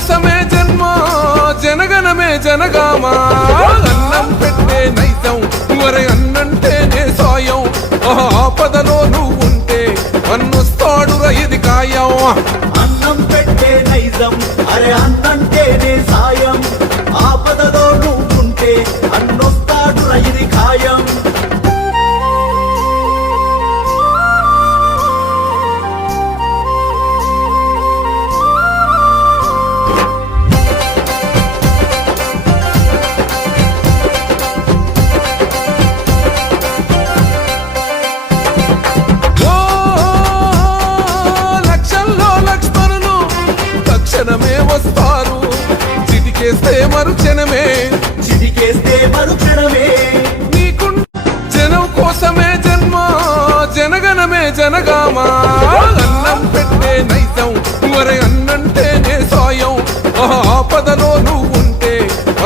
కోసమే జన్మ జనగణమే జనగామా అన్నం పెట్టే నైజం వరే అన్నంటేనే సాయం ఆపదలో నువ్వు ఉంటే అన్నొస్తాడురా ఇది ఖాయం అన్నం పెట్టే నైజం అరే అన్నంటేనే సాయం ఆపదలో నువ్వుంటే అన్నొస్తాడురా ఇది ఖాయం క్షణమే వస్తారు చిటికేస్తే మరుక్షణమే నీకు జనం కోసమే జన్మ జనగణమే జనగామా అన్నం పెట్టే నైజం వరే అన్నంటేనే సాయం ఆపదలో నువ్వు ఉంటే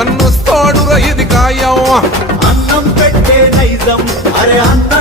అన్నొస్తాడురా ఇది ఖాయం అన్నం పెట్టే నైజం అరే అన్న